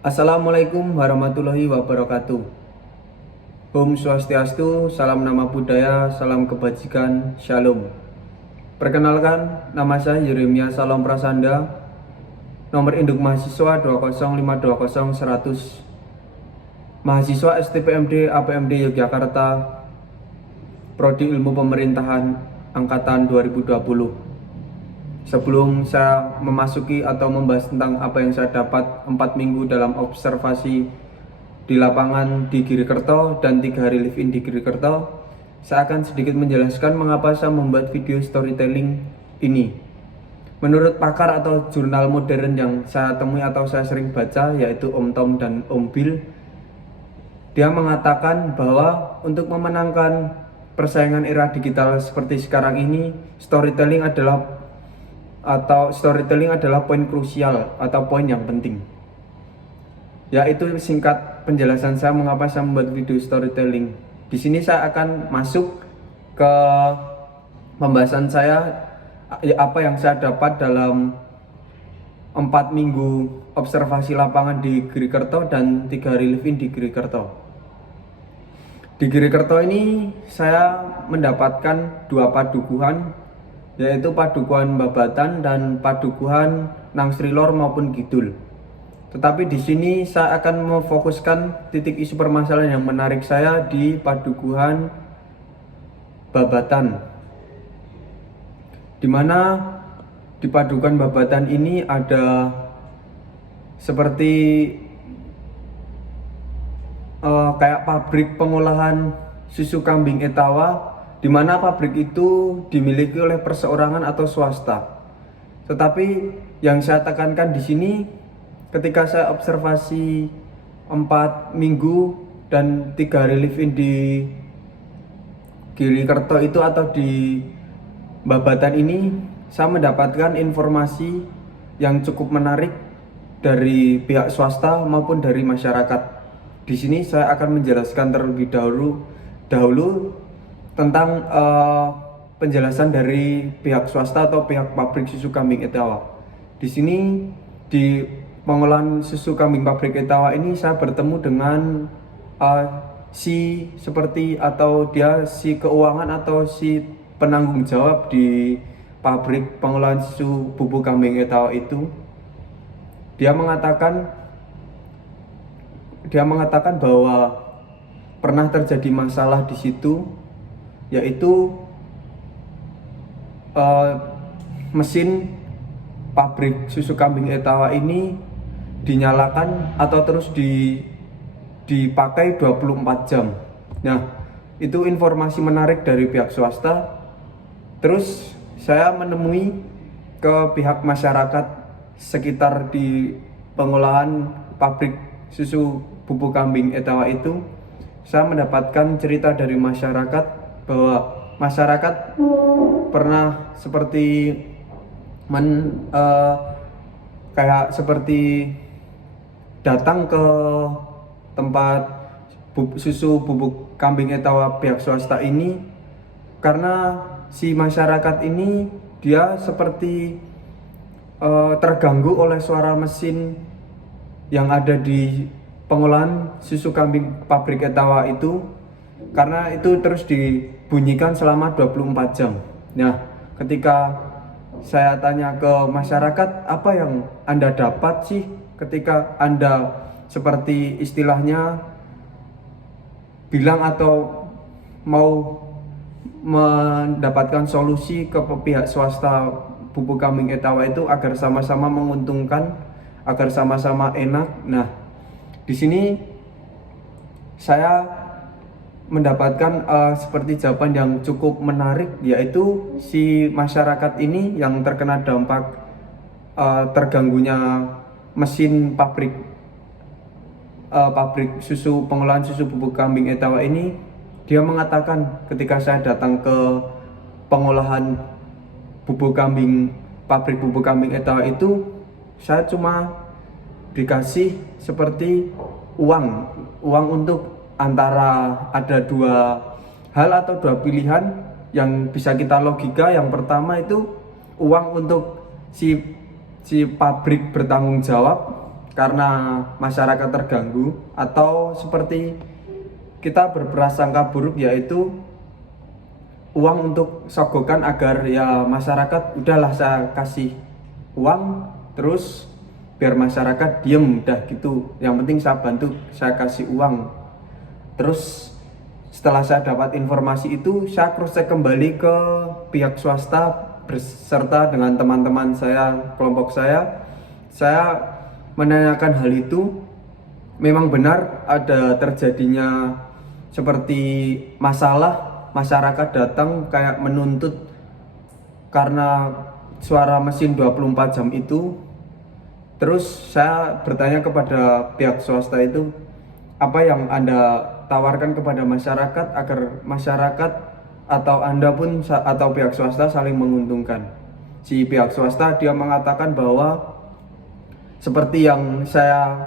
Assalamualaikum warahmatullahi wabarakatuh. Om Swastiastu, salam nama budaya, salam kebajikan, shalom. Perkenalkan, nama saya Yeremia Salom Prasanda, nomor induk mahasiswa 20520100100, mahasiswa STPMD APMD Yogyakarta, Prodi Ilmu Pemerintahan Angkatan 2020. Sebelum saya memasuki atau membahas tentang apa yang saya dapat 4 minggu dalam observasi di lapangan di Girikerto dan 3 hari live in di Girikerto, saya akan sedikit menjelaskan mengapa saya membuat video storytelling ini. Menurut pakar atau jurnal modern yang saya temui atau saya sering baca, yaitu Om Tom dan Om Bill, dia mengatakan bahwa untuk memenangkan persaingan era digital seperti sekarang ini, storytelling adalah poin krusial atau poin yang penting. Yaitu singkat penjelasan saya mengapa saya membuat video storytelling. Di sini saya akan masuk ke pembahasan saya, apa yang saya dapat dalam 4 minggu observasi lapangan di Girikerto dan 3 hari live in di Girikerto. Di Girikerto ini saya mendapatkan 2 padukuhan, yaitu padukuhan Babatan dan padukuhan Nang Srilor maupun Kidul. Tetapi di sini saya akan memfokuskan titik isu permasalahan yang menarik saya di padukuhan Babatan, dimana di padukuhan Babatan ini ada seperti kayak pabrik pengolahan susu kambing Etawa, di mana pabrik itu dimiliki oleh perseorangan atau swasta. Tetapi yang saya tekankan di sini, ketika saya observasi 4 minggu dan 3 hari live in di Girikerto itu atau di Babatan ini, saya mendapatkan informasi yang cukup menarik dari pihak swasta maupun dari masyarakat. Di sini saya akan menjelaskan terlebih dahulu tentang penjelasan dari pihak swasta atau pihak pabrik susu kambing Etawa. Di sini di pengolahan susu kambing pabrik Etawa ini saya bertemu dengan si keuangan atau si penanggung jawab di pabrik pengolahan susu bubuk kambing Etawa itu. Dia mengatakan bahwa pernah terjadi masalah di situ, yaitu mesin pabrik susu kambing Etawa ini dinyalakan atau terus dipakai 24 jam. Nah, itu informasi menarik dari pihak swasta. Terus saya menemui ke pihak masyarakat sekitar di pengolahan pabrik susu bubuk kambing Etawa itu. Saya mendapatkan cerita dari masyarakat bahwa masyarakat pernah seperti datang ke tempat susu bubuk kambing Etawa pihak swasta ini karena si masyarakat ini dia seperti terganggu oleh suara mesin yang ada di pengolahan susu kambing pabrik Etawa itu, karena itu terus dibunyikan selama 24 jam. Nah, ketika saya tanya ke masyarakat, apa yang Anda dapat sih ketika Anda seperti istilahnya bilang atau mau mendapatkan solusi ke pihak swasta bubuk kambing Etawa itu agar sama-sama menguntungkan, agar sama-sama enak. Nah, di sini saya mendapatkan seperti jawaban yang cukup menarik, yaitu si masyarakat ini yang terkena dampak terganggunya mesin pabrik pengolahan susu bubuk kambing Etawa ini. Dia mengatakan ketika saya datang ke pengolahan pabrik bubuk kambing Etawa itu, saya cuma dikasih seperti uang untuk antara ada 2 hal atau 2 pilihan yang bisa kita logika. Yang pertama itu uang untuk si pabrik bertanggung jawab karena masyarakat terganggu, atau seperti kita berprasangka buruk, yaitu uang untuk sogokan agar ya masyarakat udahlah saya kasih uang terus biar masyarakat diem udah gitu, yang penting saya bantu, saya kasih uang. Terus setelah saya dapat informasi itu, saya cross check kembali ke pihak swasta beserta dengan teman-teman saya, kelompok saya menanyakan hal itu. Memang benar ada terjadinya seperti masalah, masyarakat datang kayak menuntut karena suara mesin 24 jam itu. Terus saya bertanya kepada pihak swasta itu, apa yang Anda tawarkan kepada masyarakat agar masyarakat atau Anda pun atau pihak swasta saling menguntungkan. Si pihak swasta dia mengatakan bahwa seperti yang saya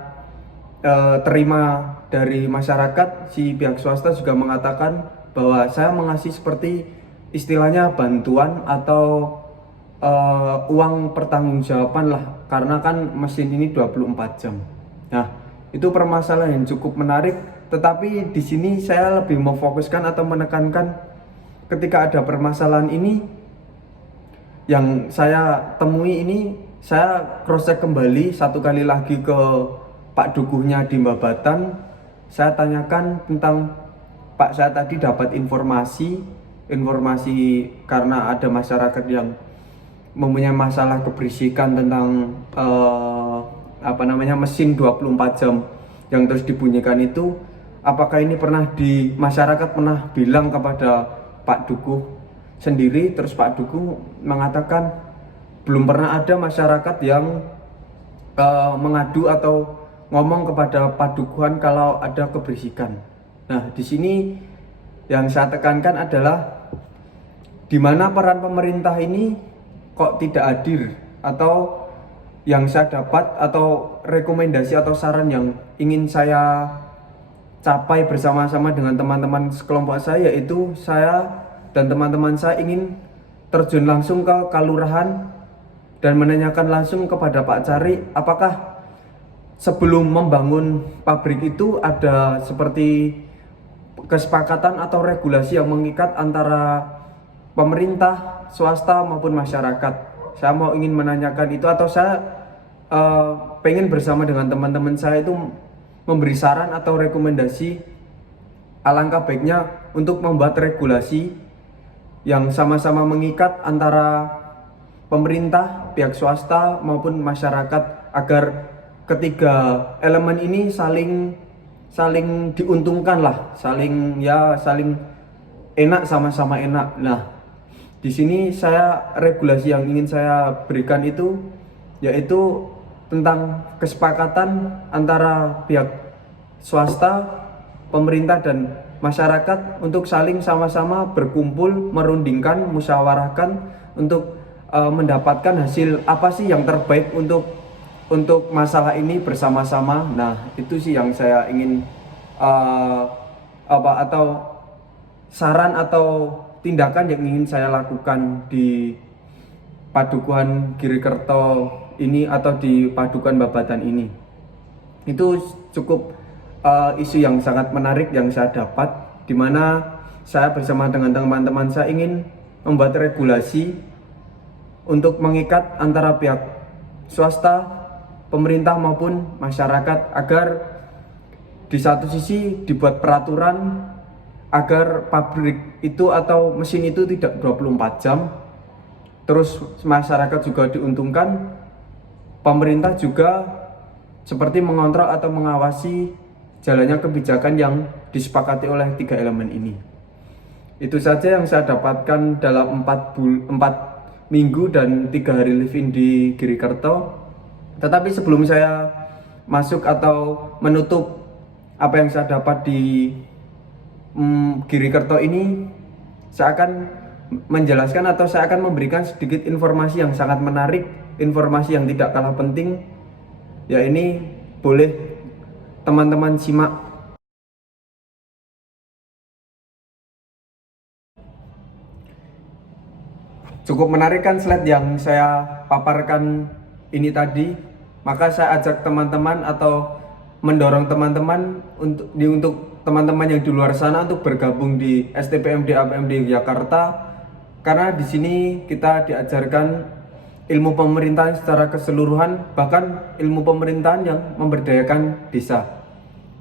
terima dari masyarakat, si pihak swasta juga mengatakan bahwa saya mengasih seperti istilahnya bantuan atau uang pertanggungjawaban lah, karena kan mesin ini 24 jam. Nah, itu permasalahan yang cukup menarik, tetapi di sini saya lebih memfokuskan atau menekankan ketika ada permasalahan ini yang saya temui ini, saya cross check kembali satu kali lagi ke Pak Dukuhnya di Babatan. Saya tanyakan tentang, Pak, saya tadi dapat informasi karena ada masyarakat yang mempunyai masalah keberisikan tentang mesin 24 jam yang terus dibunyikan itu. Apakah ini pernah di masyarakat pernah bilang kepada Pak Dukuh sendiri? Terus Pak Dukuh mengatakan belum pernah ada masyarakat yang mengadu atau ngomong kepada Pak Dukuhan kalau ada keberisikan. Nah, di sini yang saya tekankan adalah di mana peran pemerintah ini kok tidak hadir, atau yang saya dapat atau rekomendasi atau saran yang ingin saya capai bersama-sama dengan teman-teman sekelompok saya, yaitu saya dan teman-teman saya ingin terjun langsung ke kalurahan dan menanyakan langsung kepada Pak Cari, apakah sebelum membangun pabrik itu ada seperti kesepakatan atau regulasi yang mengikat antara pemerintah, swasta maupun masyarakat. Saya ingin menanyakan itu, atau saya pengen bersama dengan teman-teman saya itu memberi saran atau rekomendasi alangkah baiknya untuk membuat regulasi yang sama-sama mengikat antara pemerintah, pihak swasta maupun masyarakat, agar ketiga elemen ini saling diuntungkan lah, saling enak, sama-sama enak. Nah, di sini regulasi yang ingin saya berikan itu yaitu tentang kesepakatan antara pihak swasta, pemerintah dan masyarakat untuk saling sama-sama berkumpul, merundingkan, musyawarahkan untuk mendapatkan hasil apa sih yang terbaik untuk masalah ini bersama-sama. Nah, itu sih yang saya ingin atau saran atau tindakan yang ingin saya lakukan di Padukuhan Girikerto ini atau di Padukuhan Babatan ini. Itu cukup isu yang sangat menarik yang saya dapat, di mana saya bersama dengan teman-teman saya ingin membuat regulasi untuk mengikat antara pihak swasta, pemerintah maupun masyarakat, agar di satu sisi dibuat peraturan agar pabrik itu atau mesin itu tidak 24 jam, terus masyarakat juga diuntungkan, pemerintah juga seperti mengontrol atau mengawasi jalannya kebijakan yang disepakati oleh tiga elemen ini. Itu saja yang saya dapatkan dalam 4 minggu dan 3 hari live-in di Girikerto. Tetapi sebelum saya masuk atau menutup apa yang saya dapat di Girikerto ini, saya akan menjelaskan atau saya akan memberikan sedikit informasi yang sangat menarik, informasi yang tidak kalah penting. Ya, ini boleh teman-teman simak. Cukup menarik kan slide yang saya paparkan ini tadi. Maka saya ajak teman-teman atau mendorong teman-teman untuk teman-teman yang di luar sana untuk bergabung di STPMD APMD Jakarta, karena di sini kita diajarkan ilmu pemerintahan secara keseluruhan, bahkan ilmu pemerintahan yang memberdayakan desa.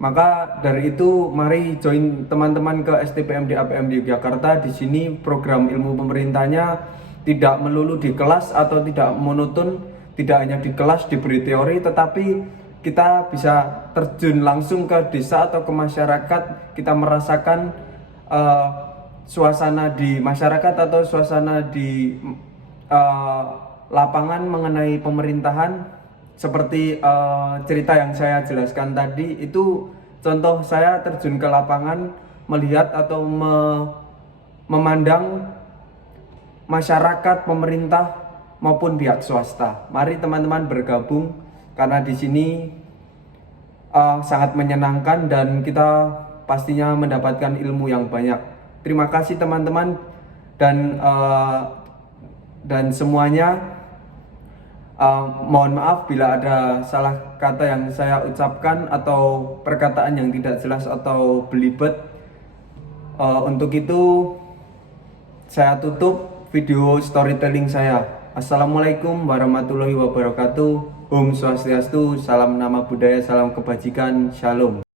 Maka dari itu mari join teman-teman ke STPMD APMD Jakarta. Di sini program ilmu pemerintahnya tidak melulu di kelas atau tidak monoton, tidak hanya di kelas diberi teori, tetapi kita bisa terjun langsung ke desa atau ke masyarakat. Kita merasakan suasana di masyarakat atau suasana di lapangan mengenai pemerintahan. Seperti cerita yang saya jelaskan tadi, itu contoh saya terjun ke lapangan melihat atau memandang masyarakat, pemerintah maupun pihak swasta. Mari teman-teman bergabung, karena di sini sangat menyenangkan dan kita pastinya mendapatkan ilmu yang banyak. Terima kasih teman-teman, dan semuanya. Mohon maaf bila ada salah kata yang saya ucapkan atau perkataan yang tidak jelas atau belibet. Untuk itu saya tutup video storytelling saya. Assalamualaikum warahmatullahi wabarakatuh. Om Swastiastu, salam nama budaya, salam kebajikan, shalom.